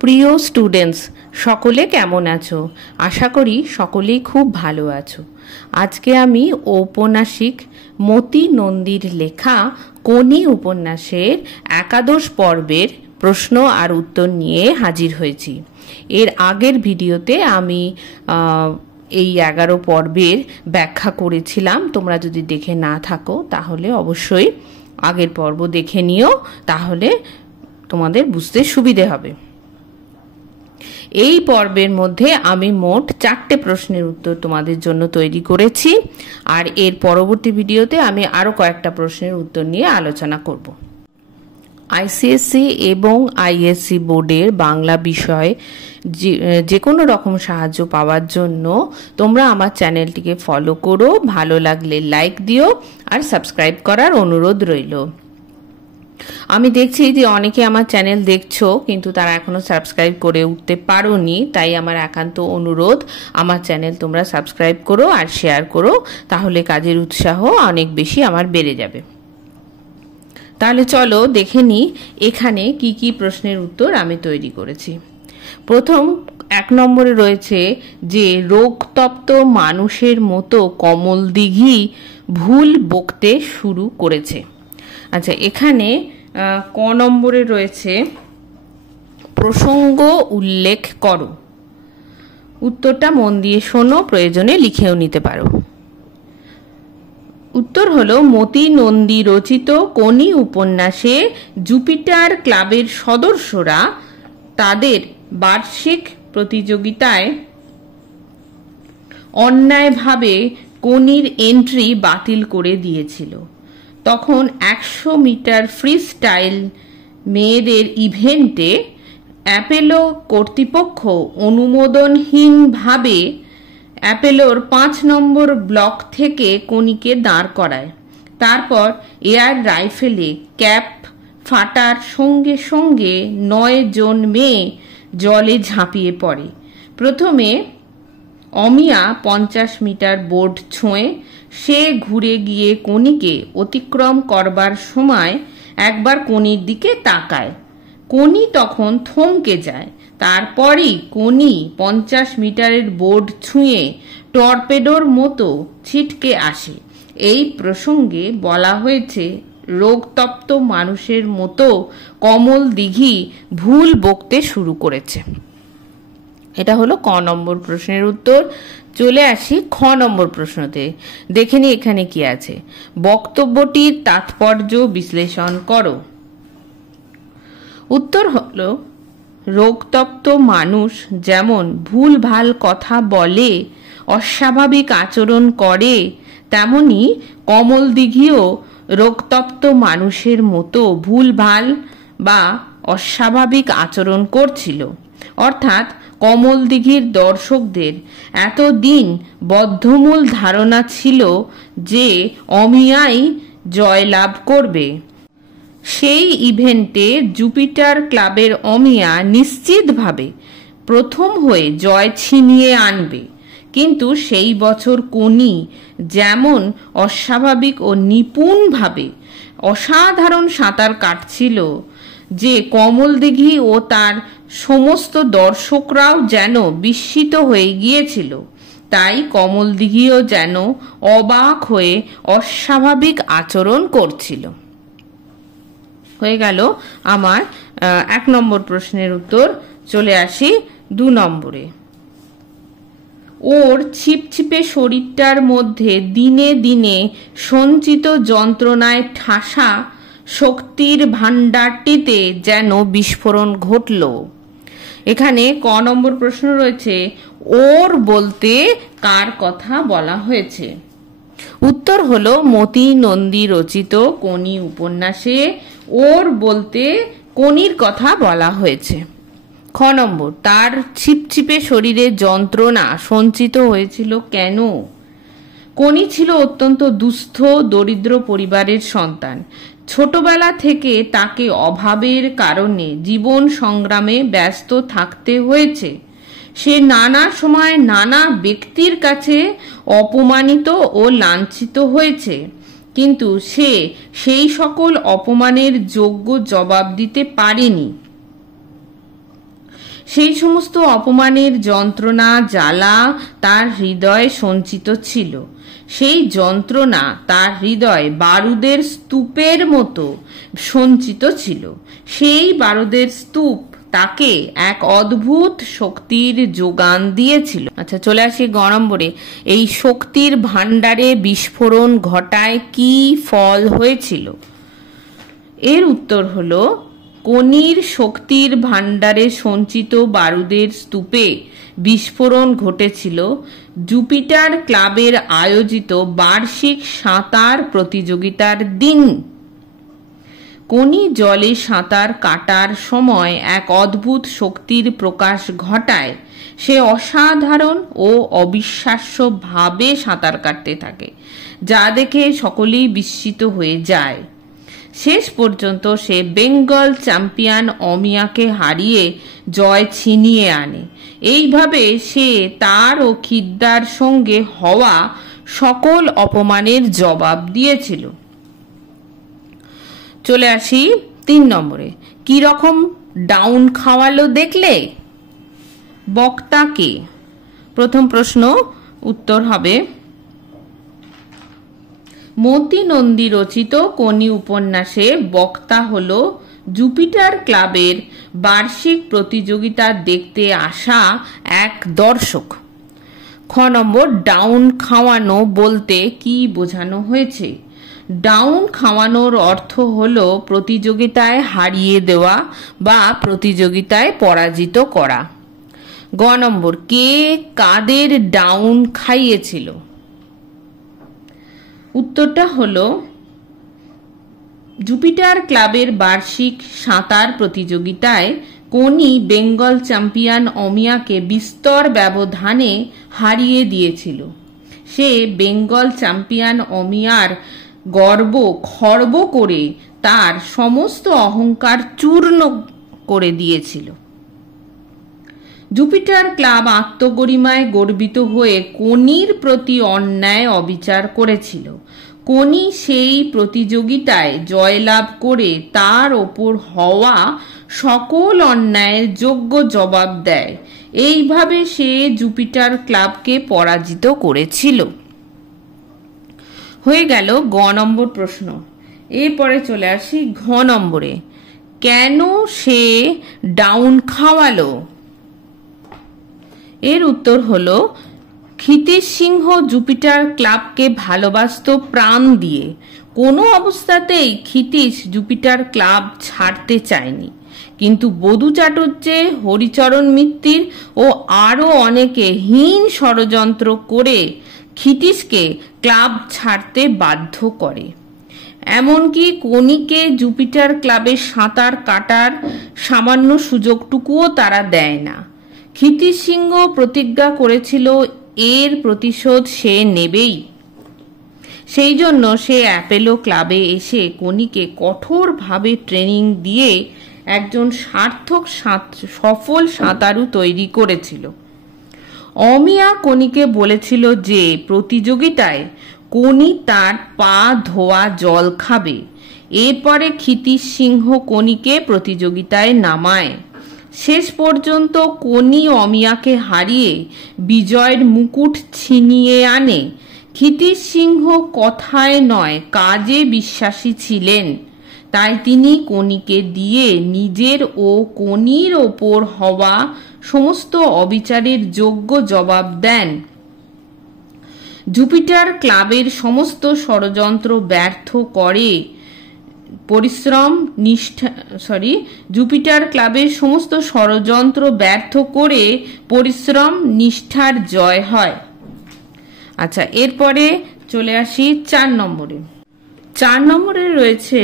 প্রিয় স্টুডেন্টস, সকলে কেমন আছো? আশা করি সকলেই খুব ভালো আছো। আজকে আমি ঔপন্যাসিক মতি নন্দীর লেখা কোনি উপন্যাসের একাদশ পর্বের প্রশ্ন আর উত্তর নিয়ে হাজির হয়েছি। এর আগের ভিডিওতে আমি এই 11 পর্বের ব্যাখ্যা করেছিলাম। তোমরা যদি দেখে না থাকো তাহলে অবশ্যই আগের পর্ব দেখে নিও, তাহলে তোমাদের বুঝতে সুবিধে হবে। এই পর্বের মধ্যে আমি মোট 4টে প্রশ্নের উত্তর তোমাদের জন্য তৈরি করেছি, আর এর পরবর্তী ভিডিওতে আমি আরো কয়েকটা প্রশ্নের উত্তর নিয়ে আলোচনা করব। আইসিএসসি এবং আইএসসি বোর্ডের বাংলা বিষয়ে যে কোনো রকম সাহায্য পাওয়ার জন্য তোমরা আমার চ্যানেলটিকে ফলো করো, ভালো লাগলে লাইক দিও আর সাবস্ক্রাইব করার অনুরোধ রইল। আমি দেখছি যে অনেকে আমার চ্যানেল দেখছো কিন্তু তারা এখনো সাবস্ক্রাইব করে উঠতে পারোনি, তাই আমার একান্ত অনুরোধ আমার চ্যানেল তোমরা সাবস্ক্রাইব করো আর শেয়ার করো, তাহলে কাজের উৎসাহ অনেক বেশি আমার বেড়ে যাবে। তাহলে চলো দেখে নিই এখানে কি কি প্রশ্নের উত্তর আমি তৈরি করেছি। প্রথম 1 নম্বরে রয়েছে যে রোগতপ্ত মানুষের মতো কমল দিঘি ভুল বকতে শুরু করেছে। আচ্ছা, এখানে ক নম্বরে রয়েছে প্রসঙ্গ উল্লেখ করো। উত্তরটা মন দিয়ে শোনো, প্রয়োজনে লিখেও নিতে পারো। উত্তর হলো মতি নন্দী রচিত কোনি উপন্যাসে জুপিটার ক্লাবের সদস্যরা তাদের বার্ষিক প্রতিযোগিতায় অন্যায়ভাবে কোনির এন্ট্রি বাতিল করে দিয়েছিল। তখন 100 মিটার ফ্রি স্টাইল মেয়েদের ইভেন্টে অ্যাপেলো কর্তৃপক্ষ অনুমোদনহীনভাবে অ্যাপেলোর 5 নম্বর ব্লক থেকে কোনিকে দাঁড় করায়। তারপর এয়ার রাইফেলে ক্যাপ ফাটার সঙ্গে সঙ্গে 9 জন মেয়ে জলে ঝাঁপিয়ে পড়ে। প্রথমে অমিয়া 50 মিটার বোর্ড ছোঁয়ে সে ঘুরে গিয়ে কোনিকে অতিক্রম করবার সময় একবার কোনির দিকে তাকায়। কোনি তখন থমকে যায়। তারপরই কোনি 50 মিটারের বোর্ড ছুঁয়ে টর্পেডোর মতো ছিটকে আসে। এই প্রসঙ্গে বলা হয়েছে রোগতপ্ত মানুষের মতো কমল দিঘি ভুল বকতে শুরু করেছে। এটা হলো ক নম্বর প্রশ্নের উত্তর। চলে আসি খ নম্বর প্রশ্নতে। দেখে নি এখানে কি আছে। বক্তব্যটির তাৎপর্য বিশ্লেষণ করো। উত্তর হলো রোগতপ্ত মানুষ যেমন ভুল ভাল কথা বলে, অস্বাভাবিক আচরণ করে, তেমনি কমল দিঘিও রোগতপ্ত মানুষের মতো ভুল ভাল বা অস্বাভাবিক আচরণ করছিল। অর্থাৎ কমল দিঘির দর্শকদের এতদিন বদ্ধমূল ধারণা ছিল যে অমিয়াই জয়লাভ করবে। সেই ইভেন্টে জুপিটার ক্লাবের অমিয়া নিশ্চিতভাবে প্রথম হয়ে জয় ছিনিয়ে আনবে। কিন্তু সেই বছর কোনি যেমন অস্বাভাবিক ও নিপুণভাবে অসাধারণ সাঁতার কাটছিল যে কমল দিঘি ও তার সমস্ত দর্শকরাও যেন বিস্মিত হয়ে গিয়েছিল। তাই কমল দিঘিও যেন অবাক হয়ে অস্বাভাবিক আচরণ করছিল। হয়ে গেল আমার 1 নম্বর প্রশ্নের উত্তর। চলে আসি 2 নম্বরে। ওর ছিপছিপে শরীরটার মধ্যে দিনে দিনে সঞ্চিত যন্ত্রণায় ঠাসা শক্তির ভাণ্ডারটিতে যেন বিস্ফোরণ ঘটল। এখানে ক নম্বর প্রশ্ন রয়েছে ওর বলতে কার কথা বলা হয়েছে। উত্তর হলো মতি নন্দী রচিত কোনি উপন্যাসে ওর বলতে কোনির কথা বলা হয়েছে। খ নম্বর, তার ছিপছিপে শরীরে যন্ত্রণা সঞ্চিত হয়েছিল কেন? কোনি ছিল অত্যন্ত দুস্থ দরিদ্র পরিবারের সন্তান। ছোটবেলা থেকে তাকে অভাবের কারণে জীবন সংগ্রামে ব্যস্ত থাকতে হয়েছে। সে নানা সময় নানা ব্যক্তির কাছে অপমানিত ও লাঞ্ছিত হয়েছে, কিন্তু সে সেই সকল অপমানের যোগ্য জবাব দিতে পারেনি। সেই সমস্ত অপমানের যন্ত্রণা জ্বালা তার হৃদয়ে সঞ্চিত ছিল। সেই যন্ত্রণা তার হৃদয় বারুদের স্তূপের মতো সঞ্চিত ছিল। সেই বারুদের স্তূপ তাকে এক অদ্ভুত শক্তির যোগান দিয়েছিল। আচ্ছা, চলে আসি গ নম্বরে। এই শক্তির ভাণ্ডারে বিস্ফোরণ ঘটায় কি ফল হয়েছিল? এর উত্তর হলো, কোনির শক্তির ভাণ্ডারে সঞ্চিত বারুদের স্তূপে বিস্ফোরণ ঘটেছিল জুপিটার ক্লাবের আয়োজিত বার্ষিক সাঁতার প্রতিযোগিতার দিন। কোনি জলে সাঁতার কাটার সময় এক অদ্ভুত শক্তির প্রকাশ ঘটায়। সে অসাধারণ ও অবিশ্বাস্যভাবে সাঁতার কাটতে থাকে, যা দেখে সকলেই বিস্মিত হয়ে যায়। শেষ পর্যন্ত সে বেঙ্গল চ্যাম্পিয়ন অমিয়াকে হারিয়ে জয় ছিনিয়ে আনে। এইভাবে সে তার ও খিদ্দার সঙ্গে হওয়া সকল অপমানের জবাব দিয়েছিল। চলে আসি 3 নম্বরে। কি রকম ডাউন খাওয়ালো দেখলে? বক্তা কে? প্রথম প্রশ্ন উত্তর হবে, মতি নন্দী রচিত কোনি উপন্যাসে বক্তা হলো জুপিটার ক্লাবের বার্ষিক প্রতিযোগিতা দেখতে আসা এক দর্শক। খ নম্বর, ডাউন খাওয়ানো বলতে কি বোঝানো হয়েছে? ডাউন খাওয়ানোর অর্থ হলো প্রতিযোগিতায় হারিয়ে দেওয়া বা প্রতিযোগিতায় পরাজিত করা। গ নম্বর, কে কাদের ডাউন খাইয়েছিল? উত্তরটা হলো, জুপিটার ক্লাবের বার্ষিক সাঁতার প্রতিযোগিতায় কোনি বেঙ্গল চ্যাম্পিয়ন অমিয়াকে বিস্তর ব্যবধানে হারিয়ে দিয়েছিল। সে বেঙ্গল চ্যাম্পিয়ন অমিয়ার গর্ব খর্ব করে তার সমস্ত অহংকার চূর্ণ করে দিয়েছিল। জুপিটার ক্লাব আত্মগরিমায় গর্বিত হয়ে কোনির প্রতি অন্যায় অবিচার করেছিল। কোনি সেই প্রতিযোগিতায় জয়লাভ করে তার ওপর হওয়া সকল অন্যায়ের যোগ্য জবাব দেয়। এইভাবে সে জুপিটার ক্লাবকে পরাজিত করেছিল। হয়ে গেল গ নম্বর প্রশ্ন। এরপরে চলে আসি ঘ নম্বরে। কেন সে ডাউন খাওয়ালো? এর উত্তর হলো, ক্ষিতীশ সিংহ জুপিটার ক্লাবকে ভালোবাসত প্রাণ দিয়ে। কোনো অবস্থাতেই ক্ষিতীশ জুপিটার ক্লাব ছাড়তে চায়নি, কিন্তু বধূ চাটুর্যে, হরিচরণ মিত্তির ও আরো অনেকে হীন ষড়যন্ত্র করে ক্ষিতীশকে ক্লাব ছাড়তে বাধ্য করে। এমনকি কোনিকে জুপিটার ক্লাবে সাঁতার কাটার সামান্য সুযোগটুকুও তারা দেয় না। ক্ষিতীশ সিংহ প্রতিজ্ঞা করেছিল এর প্রতিশোধ সে নেবেই। সেই জন্য সে অ্যাপেলো ক্লাবে এসে কোনিকে কঠোরভাবে ট্রেনিং দিয়ে একজন সার্থক সফল সাঁতারু তৈরি করেছিল। অমিয়া কোনিকে বলেছিল যে প্রতিযোগিতায় কোনি তার পা ধোয়া জল খাবে। এরপরে ক্ষিতীশ সিংহ কোনিকে প্রতিযোগিতায় নামায়। শেষ পর্যন্ত কোনি অমিয়াকে হারিয়ে বিজয়ের মুকুট ছিনিয়ে আনে। ক্ষিতীশ সিংহ কথায় নয় কাজে বিশ্বাসী ছিলেন, তাই তিনি কোনিকে দিয়ে নিজের ও কোনির ওপর হওয়া সমস্ত অবিচারের যোগ্য জবাব দেন। জুপিটার ক্লাবের সমস্ত ষড়যন্ত্র ব্যর্থ করে জুপিটার ক্লাবের সমস্ত ষড়যন্ত্র ব্যর্থ করে পরিশ্রম নিষ্ঠার জয় হয়। আচ্ছা, এরপরে চলে আসি 4 নম্বরে। 4 নম্বরে রয়েছে,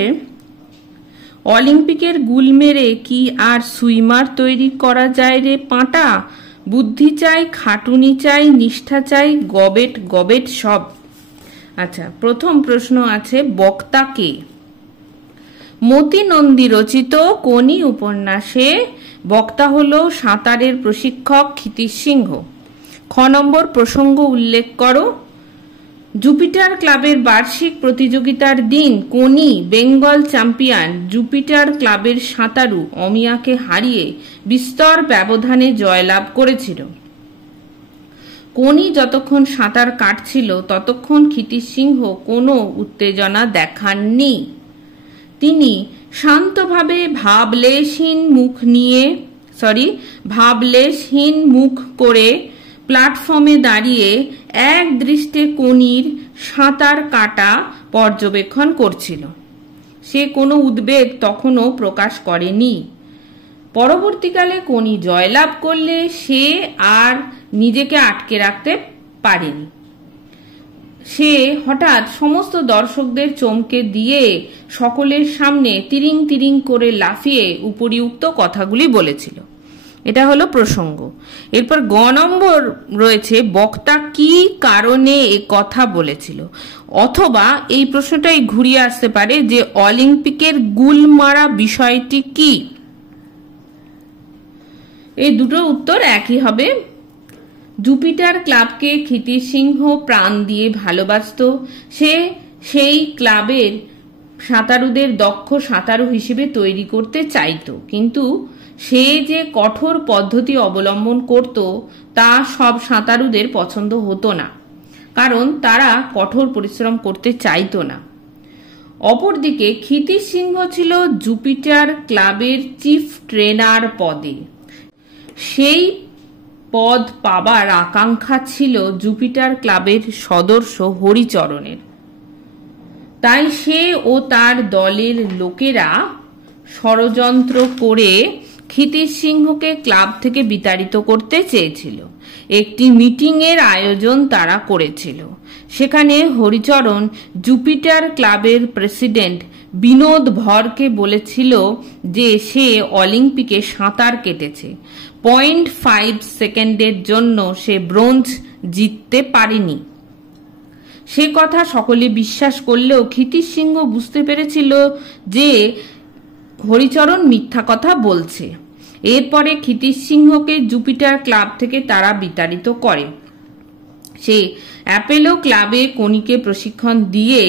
অলিম্পিকের গুল মেরে কি আর সুইমার তৈরি করা যায় রে পাঁটা? বুদ্ধি চাই, খাটুনি চাই, নিষ্ঠা চাই, গবেট গবেট সব। আচ্ছা, প্রথম প্রশ্ন আছে, বক্তা কে? মতি নন্দী রচিত কোনি উপন্যাসে বক্তা হলো সাঁতারের প্রশিক্ষক ক্ষিতীশ সিংহ। খ নম্বর, প্রসঙ্গ উল্লেখ করো। জুপিটার ক্লাবের বার্ষিক প্রতিযোগিতার দিন কোনি বেঙ্গল চ্যাম্পিয়ন জুপিটার ক্লাবের সাঁতারু অমিয়াকে হারিয়ে বিস্তর ব্যবধানে জয়লাভ করেছিল। কোনি যতক্ষণ সাঁতার কাটছিল ততক্ষণ ক্ষিতিশ সিংহ কোনো উত্তেজনা দেখাননি। তিনি শান্তভাবে ভাবলেশহীন মুখ করে প্ল্যাটফর্মে দাঁড়িয়ে এক দৃষ্টে কোনির সাঁতার কাটা পর্যবেক্ষণ করছিল। সে কোনো উদ্বেগ তখনও প্রকাশ করেনি। পরবর্তীকালে কোনি জয়লাভ করলে সে আর নিজেকে আটকে রাখতে পারেনি। সে হঠাৎ সমস্ত দর্শকদের চমকে দিয়ে সকলের সামনে তিরিং তিরিং করে লাফিয়ে উপরিউক্ত কথাগুলি বলেছিল। এটা হলো প্রসঙ্গ। এরপর গ নম্বর রয়েছে বক্তা কি কারণে এ কথা বলেছিল, অথবা এই প্রশ্নটাই ঘুরিয়ে আসতে পারে যে অলিম্পিকের গুলমারা বিষয়টি কি। এই দুটো উত্তর একই হবে। জুপিটার ক্লাবকে ক্ষিতিশ সিংহ প্রাণ দিয়ে ভালোবাসত। সে সেই ক্লাবের সাঁতারুদের দক্ষ সাঁতারু হিসেবে তৈরি করতে চাইতো, কিন্তু সে যে কঠোর পদ্ধতি অবলম্বন করত তা সব সাঁতারুদের পছন্দ হতো না, কারণ তারা কঠোর পরিশ্রম করতে চাইতো না। অপরদিকে ক্ষিতিশ সিংহ ছিল জুপিটার ক্লাবের চিফ ট্রেনার পদে। সেই পদ পাবার আকাঙ্ক্ষা ছিল জুপিটার ক্লাবের সদস্য হরিচরণের। তাই সে ও তার দলের লোকেরা ষড়যন্ত্র করে ক্ষিতিশ সিংহকে ক্লাব থেকে বিতাড়িত করতে চেয়েছিল। একটি মিটিংয়ের আয়োজন তারা করেছিল। সেখানে হরিচরণ জুপিটার ক্লাবের প্রেসিডেন্ট বিনোদ ভরকে বলেছিল যে সে অলিম্পিকে সাঁতার কেটেছে। 0.5 সেকেন্ডের জন্য সে ব্রোঞ্জ জিততে পারেনি। সে কথা সকলে বিশ্বাস করলেও ক্ষিতিশ সিংহ বুঝতে পেরেছিল যে হরিচরণ মিথ্যা কথা বলছে। এরপরে ক্ষিতিশ সিংহকে জুপিটার ক্লাব থেকে তারা বিতাড়িত করে। সে অ্যাপোলো ক্লাবে কোনিকে প্রশিক্ষণ দিয়ে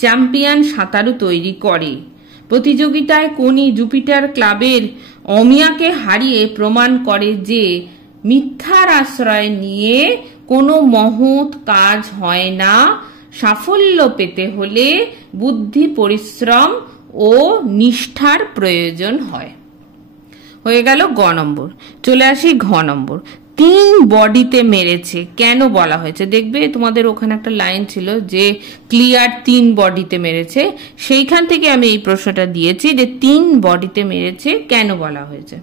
চ্যাম্পিয়ন সাঁতারু তৈরি করে। প্রতিযোগিতায় কোনি জুপিটার ক্লাবের অমিয়াকে হারিয়ে প্রমাণ করে যে মিথ্যার আশ্রয় নিয়ে কোনো মহৎ কাজ হয় না। সাফল্য পেতে হলে বুদ্ধি, পরিশ্রম ও নিষ্ঠার প্রয়োজন হয়। হয়ে গেল গ নম্বর। চলে আসি ঘ নম্বর। 3 বডিতে মেরেছে কেন বলা হয়েছে? দেখবে তোমাদের ওখানে একটা লাইন ছিল যে ক্লিয়ার 3 বডিতে মেরেছে, সেইখান থেকে আমি এই প্রশ্নটা দিয়েছি যে 3 বডিতে মেরেছে কেন বলা হয়েছে।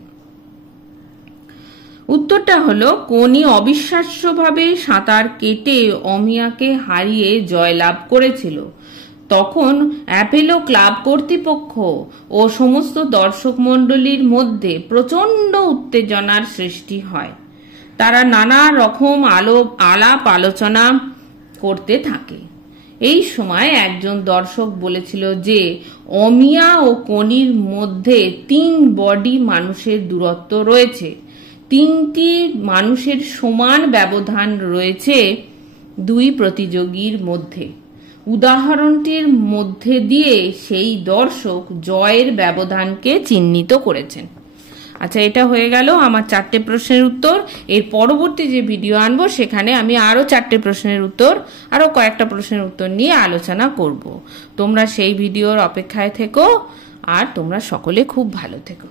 উত্তরটা হলো কোনি অবিশ্বাস্যভাবে সাঁতার কেটে অমিয়াকে হারিয়ে জয়লাভ করেছিল। তখন অ্যাপোলো ক্লাব কর্তৃপক্ষ ও সমস্ত দর্শক মণ্ডলীর মধ্যে প্রচন্ড উত্তেজনার সৃষ্টি হয়। তারা নানা রকম আলাপ আলোচনা করতে থাকে। এই সময় একজন দর্শক বলেছিল যে অমিয়া ও কোনির মধ্যে 3 বডি মানুষের দূরত্ব রয়েছে। 3টি মানুষের সমান ব্যবধান রয়েছে 2 প্রতিযোগীর মধ্যে। উদাহরণটির মধ্যে দিয়ে সেই দর্শক জয়ের ব্যবধানকে চিহ্নিত করেছেন। আচ্ছা, এটা হয়ে গেল আমার 4টে প্রশ্নের উত্তর। এর পরবর্তী যে ভিডিও আনবো সেখানে আমি আরো 4টে প্রশ্নের উত্তর, আরো কয়েকটা প্রশ্নের উত্তর নিয়ে আলোচনা করব। তোমরা সেই ভিডিওর অপেক্ষায় থেকো আর তোমরা সকলে খুব ভালো থেকো।